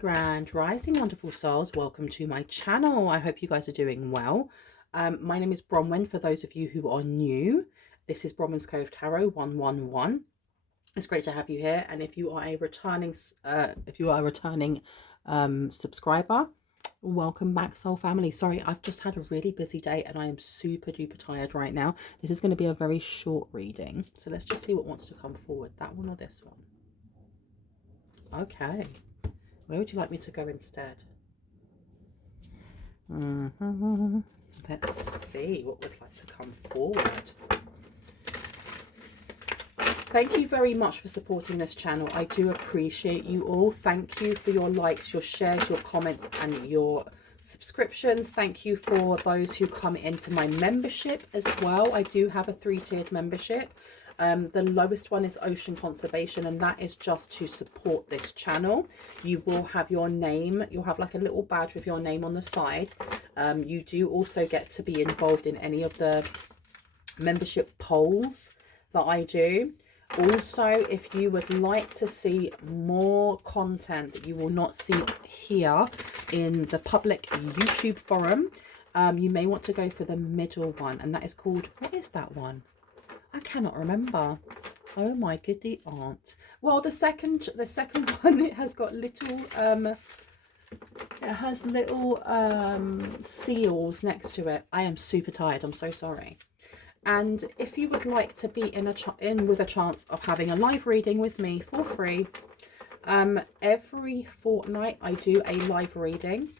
Grand Rising, wonderful souls. Welcome to my channel. I hope you guys are doing well. My name is Bronwyn. For those of you who are new, this is Bronwyn's Cove Tarot 111. It's great to have you here. And if you are a returning, subscriber, welcome back, soul family. Sorry, I've just had a really busy day and I am super duper tired right now. This is going to be a very short reading. So let's just see what wants to come forward. That one or this one? Okay. Where would you like me to go instead? Let's see what would like to come forward. Thank you very much for supporting this channel. I do appreciate you all. Thank you for your likes, your shares, your comments, and your subscriptions. Thank you for those who come into my membership as well. I do have a 3-tiered membership. The lowest one is Ocean Conservation, and that is just to support this channel. You will have your name, you'll have like a little badge with your name on the side. You do also get to be involved in any of the membership polls that I do. Also, if you would like to see more content that you will not see here in the public YouTube forum, you may want to go for the middle one, and that is called, what is that one? I cannot remember. Oh my goody aunt. Well, the second one, it has got little seals next to it. I am super tired. I'm so sorry. And if you would like to be in with a chance of having a live reading with me for free, every fortnight I do a live reading.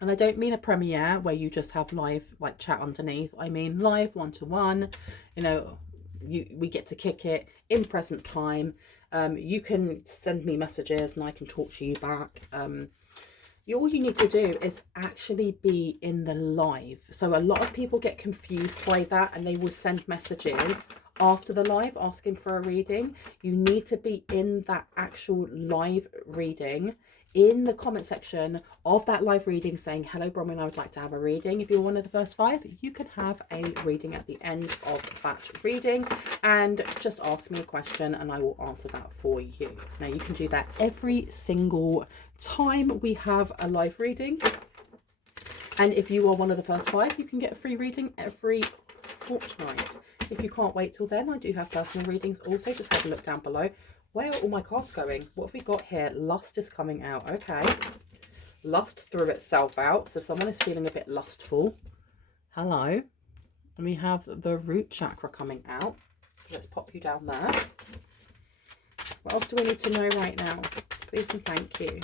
And I don't mean a premiere where you just have live like chat underneath. I mean live one-to-one. You know, we get to kick it in present time. You can send me messages and I can talk to you back. All you need to do is actually be in the live. So a lot of people get confused by that and they will send messages after the live asking for a reading. You need to be in that actual live reading, in the comment section of that live reading, saying, hello Bronwyn, I would like to have a reading. If you're one of the first 5, you can have a reading at the end of that reading, and just ask me a question and I will answer that for you. Now you can do that every single time we have a live reading, and if you are one of the first 5, you can get a free reading every fortnight. If you can't wait till then, I do have personal readings also. Just have a look down below. Where are all my cards going? What have we got here? Lust is coming out. Okay. Lust threw itself out. So someone is feeling a bit lustful. Hello. And we have the root chakra coming out. Let's pop you down there. What else do we need to know right now? Please and thank you.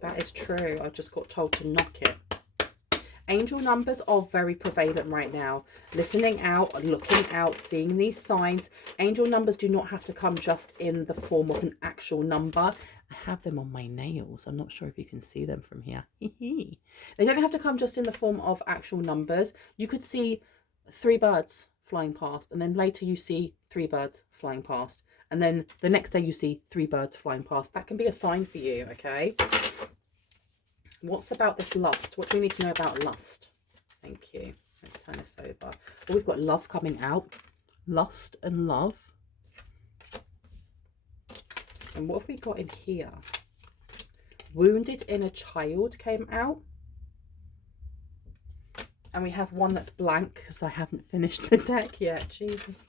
That is true. I just got told to knock it. Angel numbers are very prevalent right now. Listening out, looking out, seeing these signs. Angel numbers do not have to come just in the form of an actual number. I have them on my nails. I'm not sure if you can see them from here. They don't have to come just in the form of actual numbers. You could see 3 birds flying past, and then later you see 3 birds flying past. And then the next day you see 3 birds flying past. That can be a sign for you, okay? What's about this lust? What do we need to know about lust? Thank you. Let's turn this over. Oh, we've got love coming out. Lust and love. And what have we got in here? Wounded inner child came out. And we have one that's blank because I haven't finished the deck yet. Jesus.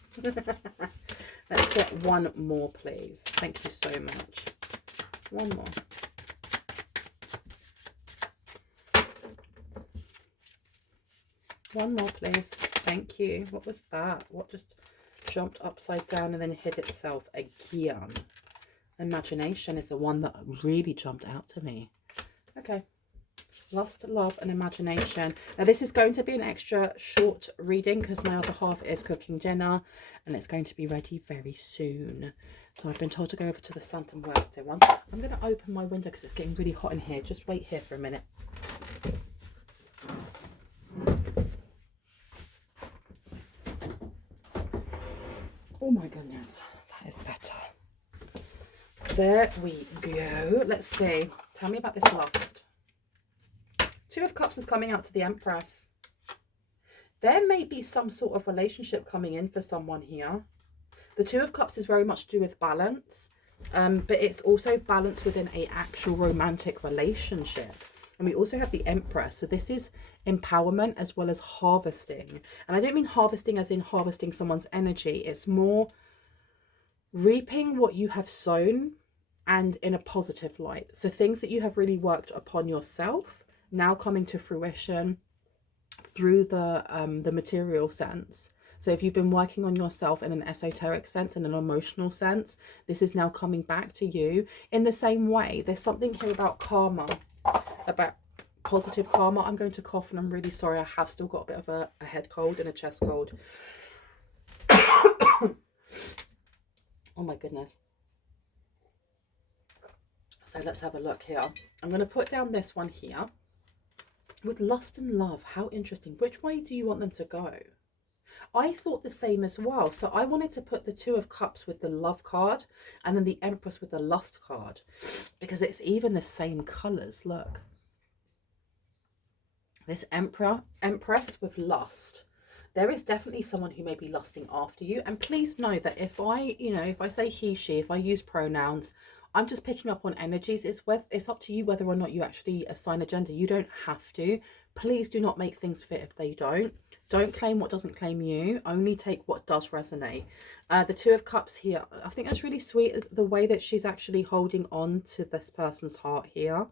Let's get one more, please. Thank you so much. One more. One more, please. Thank you. What was that? What just jumped upside down and then hid itself again? Imagination is the one that really jumped out to me. Okay. Lust, love, and imagination. Now, this is going to be an extra short reading because my other half is cooking dinner and it's going to be ready very soon. So I've been told to go over to the sun and work there once. I'm going to open my window because it's getting really hot in here. Just wait here for a minute. Oh my goodness, that is better. There we go. Let's see. Tell me about this lust. 2 of Cups is coming out to the Empress. There may be some sort of relationship coming in for someone here. The 2 of Cups is very much to do with balance. But it's also balanced within a actual romantic relationship. And we also have the Empress. So this is empowerment as well as harvesting. And I don't mean harvesting as in harvesting someone's energy. It's more reaping what you have sown, and in a positive light. So things that you have really worked upon yourself now coming to fruition through the material sense. So if you've been working on yourself in an esoteric sense, in an emotional sense, this is now coming back to you in the same way. There's something here about karma, about positive karma. I'm going to cough and I'm really sorry. I have still got a bit of a head cold and a chest cold. Oh my goodness. So let's have a look here. I'm going to put down this one here. With lust and love, how interesting. Which way do you want them to go? I thought the same as well. So I wanted to put the Two of Cups with the love card and then the Empress with the lust card, because it's even the same colours. Look. This Empress with lust. There is definitely someone who may be lusting after you. And please know that if I say he, she, if I use pronouns, I'm just picking up on energies. It's up to you whether or not you actually assign a gender. You don't have to. Please do not make things fit if they don't. Don't claim what doesn't claim you. Only take what does resonate. The Two of Cups here. I think that's really sweet, the way that she's actually holding on to this person's heart here.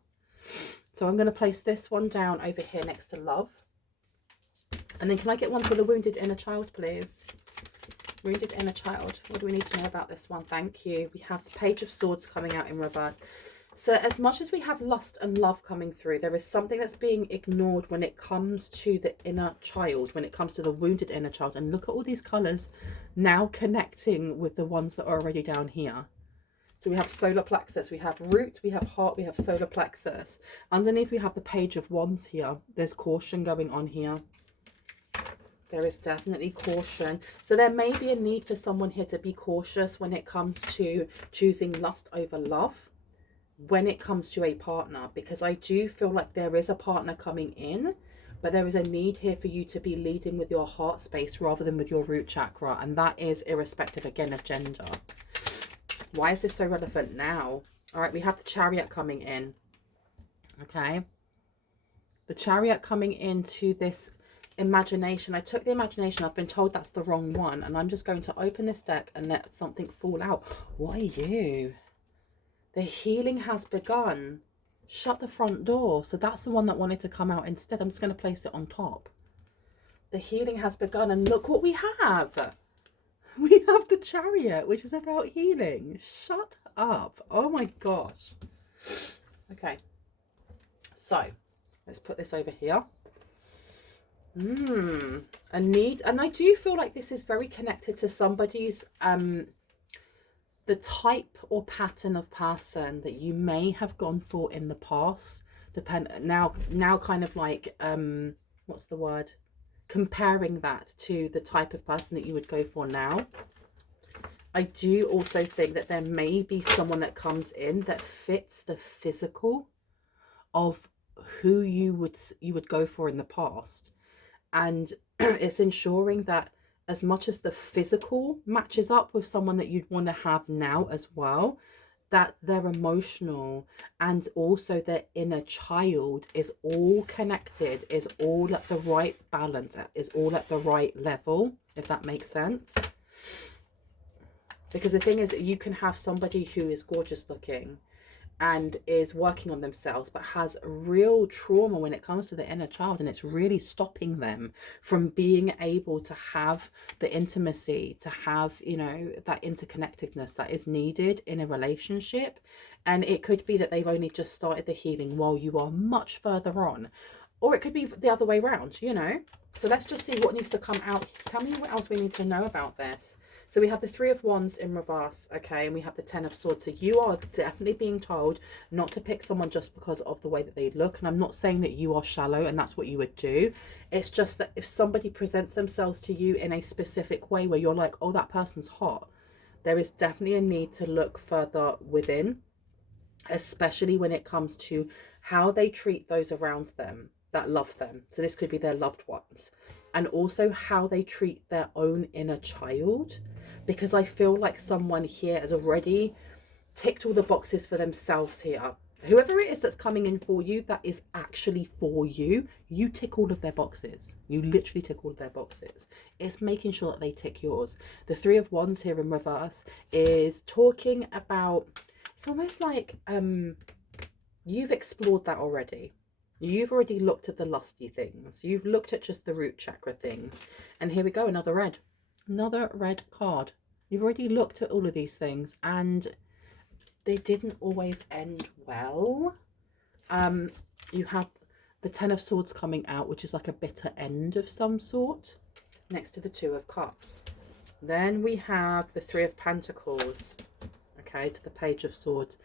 So I'm going to place this one down over here next to love. And then can I get one for the wounded inner child, please? Wounded inner child. What do we need to know about this one? Thank you. We have the Page of Swords coming out in reverse. So as much as we have lust and love coming through, there is something that's being ignored when it comes to the inner child, when it comes to the wounded inner child. And look at all these colours now connecting with the ones that are already down here. So we have solar plexus, we have root, we have heart, we have solar plexus. Underneath we have the Page of Wands here. There's caution going on here. There is definitely caution. So there may be a need for someone here to be cautious when it comes to choosing lust over love, when it comes to a partner, because I do feel like there is a partner coming in, but there is a need here for you to be leading with your heart space rather than with your root chakra. And that is irrespective, again, of gender. Why is this so relevant now? All right, we have the Chariot coming in. Okay. The Chariot coming into this imagination. I took the imagination. I've been told that's the wrong one. And I'm just going to open this deck and let something fall out. What are you? The healing has begun. Shut the front door. So that's the one that wanted to come out instead. I'm just going to place it on top. The healing has begun. And look what we have. We have the Chariot, which is about healing. Shut up. Oh my gosh. Okay. So, let's put this over here. A need. And I do feel like this is very connected to somebody's, the type or pattern of person that you may have gone for in the past. Now kind of like, what's the word? Comparing that to the type of person that you would go for now. I do also think that there may be someone that comes in that fits the physical of who you would go for in the past. And it's ensuring that as much as the physical matches up with someone that you'd want to have now as well, that their emotional and also their inner child is all connected, is all at the right balance, is all at the right level, if that makes sense. Because the thing is that you can have somebody who is gorgeous looking and is working on themselves, but has real trauma when it comes to the inner child, and it's really stopping them from being able to have the intimacy, to have, you know, that interconnectedness that is needed in a relationship. And it could be that they've only just started the healing while you are much further on, or it could be the other way around, you know. So let's just see what needs to come out. Tell me what else we need to know about this. So we have the Three of Wands in reverse, okay, and we have the Ten of Swords. So you are definitely being told not to pick someone just because of the way that they look. And I'm not saying that you are shallow and that's what you would do. It's just that if somebody presents themselves to you in a specific way where you're like, oh, that person's hot, there is definitely a need to look further within, especially when it comes to how they treat those around them that love them. So this could be their loved ones, and also how they treat their own inner child, because I feel like someone here has already ticked all the boxes for themselves here. Whoever it is that's coming in for you, that is actually for you. You tick all of their boxes. You literally tick all of their boxes. It's making sure that they tick yours. The Three of Wands here in reverse is talking about, it's almost like you've explored that already. You've already looked at the lusty things. You've looked at just the root chakra things. And here we go, another red card. You've already looked at all of these things, and they didn't always end well. You have the Ten of Swords coming out, which is like a bitter end of some sort, next to the Two of Cups. Then we have the Three of Pentacles, okay, to the Page of Swords.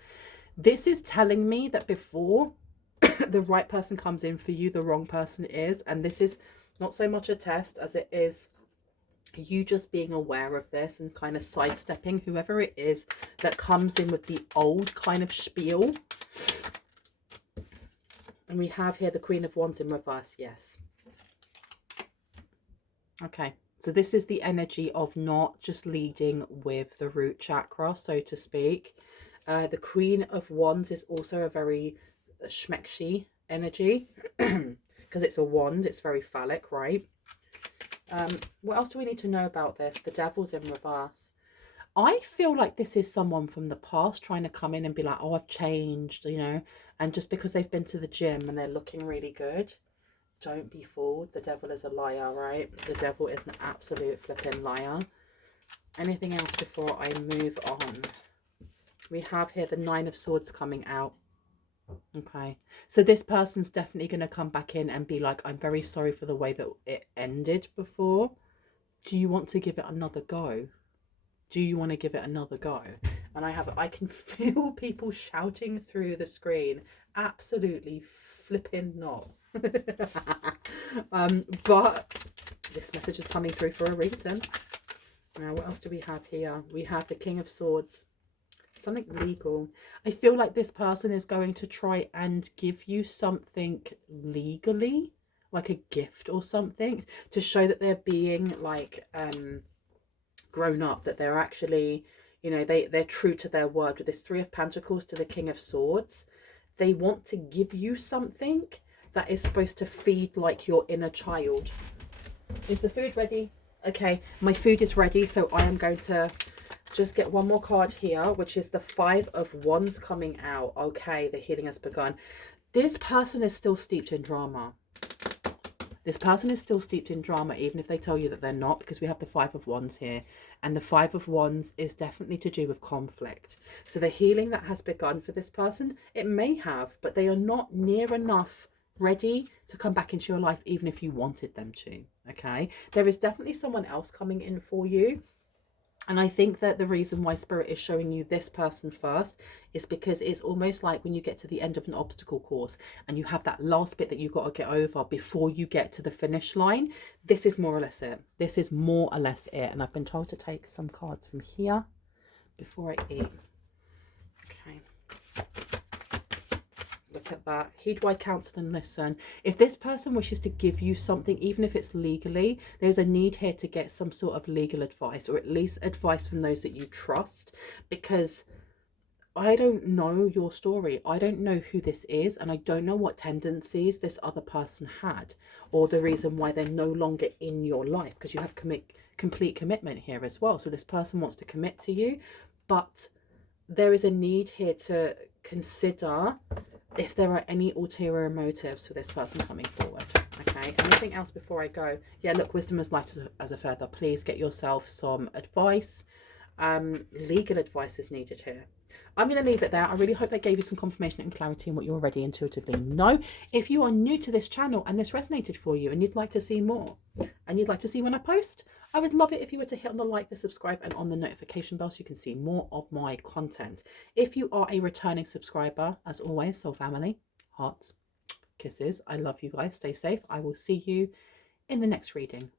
This is telling me that before the right person comes in for you, the wrong person is. And this is not so much a test as it is you just being aware of this and kind of sidestepping whoever it is that comes in with the old kind of spiel. And we have here the Queen of Wands in reverse. Yes. Okay. So this is the energy of not just leading with the root chakra, so to speak. The Queen of Wands is also a very schmeckshy energy because it's a wand. It's very phallic, right? What else do we need to know about this? The Devil's in reverse. I feel like this is someone from the past trying to come in and be like, oh, I've changed, you know, and just because they've been to the gym and they're looking really good, don't be fooled. The devil is a liar, right? The devil is an absolute flipping liar. Anything else before I move on? We have here the Nine of Swords coming out. Okay, so this person's definitely going to come back in and be like, I'm very sorry for the way that it ended before. Do you want to give it another go? Do you want to give it another go? And I can feel people shouting through the screen, absolutely flipping not. But this message is coming through for a reason. Now, what else do we have here? We have the King of Swords. Something legal. I feel like this person is going to try and give you something legally, like a gift or something, to show that they're being like grown up, that they're actually, you know, they're true to their word. With this Three of Pentacles to the King of Swords, they want to give you something that is supposed to feed like your inner child. Is the food ready? Okay, my food is ready, so I am going to just get one more card here, which is the Five of Wands coming out. Okay, the healing has begun. This person is still steeped in drama. This person is still steeped in drama, even if they tell you that they're not, because we have the Five of Wands here. And the Five of Wands is definitely to do with conflict. So the healing that has begun for this person, it may have, but they are not near enough ready to come back into your life, even if you wanted them to. Okay, there is definitely someone else coming in for you. And I think that the reason why Spirit is showing you this person first is because it's almost like when you get to the end of an obstacle course and you have that last bit that you've got to get over before you get to the finish line. This is more or less it. This is more or less it. And I've been told to take some cards from here before I eat. Okay. Look at that. Heed, wide counsel and listen. If this person wishes to give you something, even if it's legally, there's a need here to get some sort of legal advice, or at least advice from those that you trust, because I don't know your story. I don't know who this is, and I don't know what tendencies this other person had, or the reason why they're no longer in your life, because you have complete commitment here as well. So this person wants to commit to you, but there is a need here to consider if there are any ulterior motives for this person coming forward. Okay, anything else before I go? Yeah, look, wisdom is light as a feather. Please get yourself some advice. Legal advice is needed here. I'm going to leave it there. I really hope that gave you some confirmation and clarity in what you already intuitively know. If you are new to this channel and this resonated for you and you'd like to see more, and you'd like to see when I post, I would love it if you were to hit on the like, the subscribe, and on the notification bell so you can see more of my content. If you are a returning subscriber, as always, soul family, hearts, kisses. I love you guys. Stay safe. I will see you in the next reading.